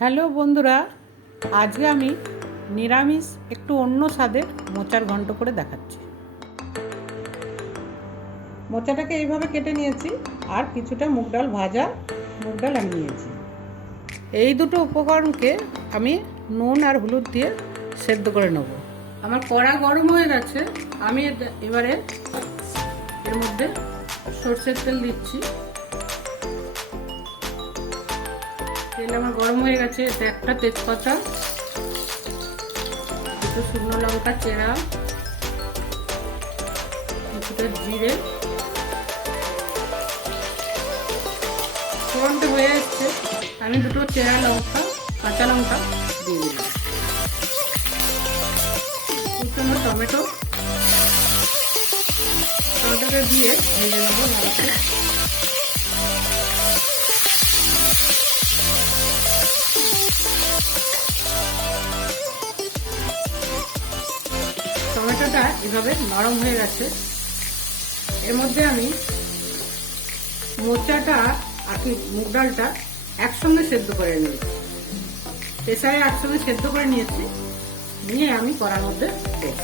Hello বন্ধুরা, আজকে আমি নিরামিষ একটু অন্য স্বাদের মোচার ঘন্ট করে দেখাচ্ছি। মোচাটাকে এইভাবে কেটে নিয়েছি, আর কিছুটা মুগ ডাল ভাজা মুগ ডাল আমি নিয়েছি। এই দুটো উপকরণকে আমি নুন আর হলুদ দিয়ে সেদ্ধ করে নেব। আমার কড়া গরম হয়ে গেছে, আমি এবারে এর মধ্যে সরষের তেল দিচ্ছি। তেল আমার গরম হয়ে গেছে, একটা তেজপাতা, দুটো শুকনো লঙ্কা চেরা, কিছুটা জিরে, ফোড়নটা হয়ে যাচ্ছে, আমি দুটো চেরা লঙ্কা কাঁচা লঙ্কা দিয়ে দিলাম, কুচনো টমেটোটা দিয়ে ভেজে নেবো ভালো করে। টমেটোটা এভাবে নরম হয়ে গেছে, এর মধ্যে আমি মোচাটা আর মুগ ডালটা একসঙ্গে সেদ্ধ করে নিয়েছি। প্রেসারে একসঙ্গে সেদ্ধ করে নিয়েছি, নিয়ে আমি কড়ার মধ্যে দেব।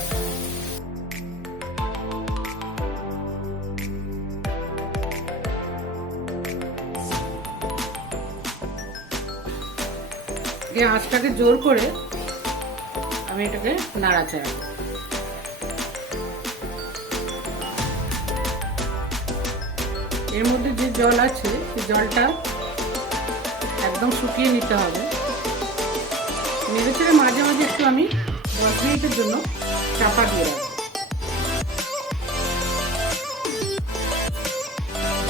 এই আঁচটাকে জোর করে আমি এটাকে নাড়াচাড়া। এর মধ্যে যে জল আছে সেই জলটা একদম শুকিয়ে নিতে হবে। নেড়ে চেড়ে মাঝে মাঝে একটু আমি 10 মিনিটের জন্য চাপা দিয়ে রাখবো।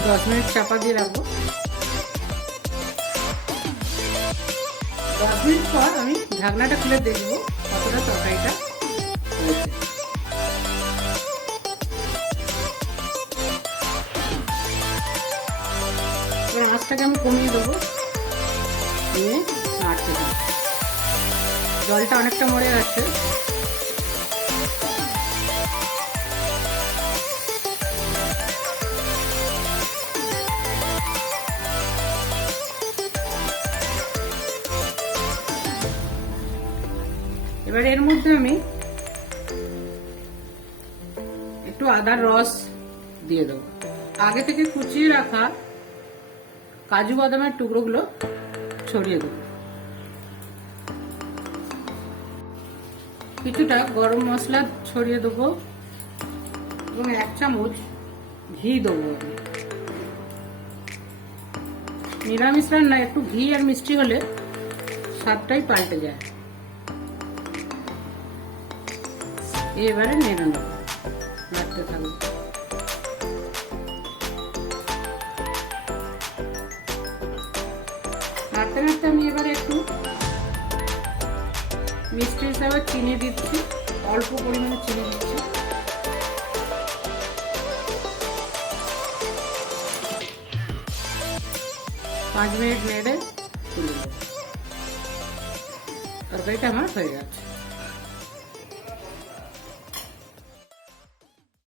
10 মিনিট চাপা দিয়ে রাখবো। 10 মিনিট পর আমি ঢাকনাটা খুলে দেখবো কতটা তরকারিটা হয়েছে। এবার আঁচটাকে আমি কমিয়ে দেবো, নিয়ে নাড়তে থাকবো। জলটা অনেকটা মরে গেছে। এবার এর মধ্যে আমি একটু আদার রস দিয়ে দেবো। আগে থেকে কুচিয়ে রাখা কাজু বাদামের টুকরোগুলো ছড়িয়ে দেবো। কিছুটা গরম মশলা ছড়িয়ে দেবো এবং 1 চামচ ঘি দেবো। নিরামিষ রান্না একটু ঘি আর মিষ্টি হলে স্বাদটাই পাল্টে যায়। এবারে নেড়ে নেবো, নাড়তে থাকবো। নাড়তে নাড়তে আমি এবারে একটু মিষ্টি হিসাবে চিনি দিচ্ছি, অল্প পরিমাণে চিনি দিচ্ছি। পাঁচ মিনিট নেড়ে তুলে দেবো। তরকারিটা আমার হয়ে গেছে।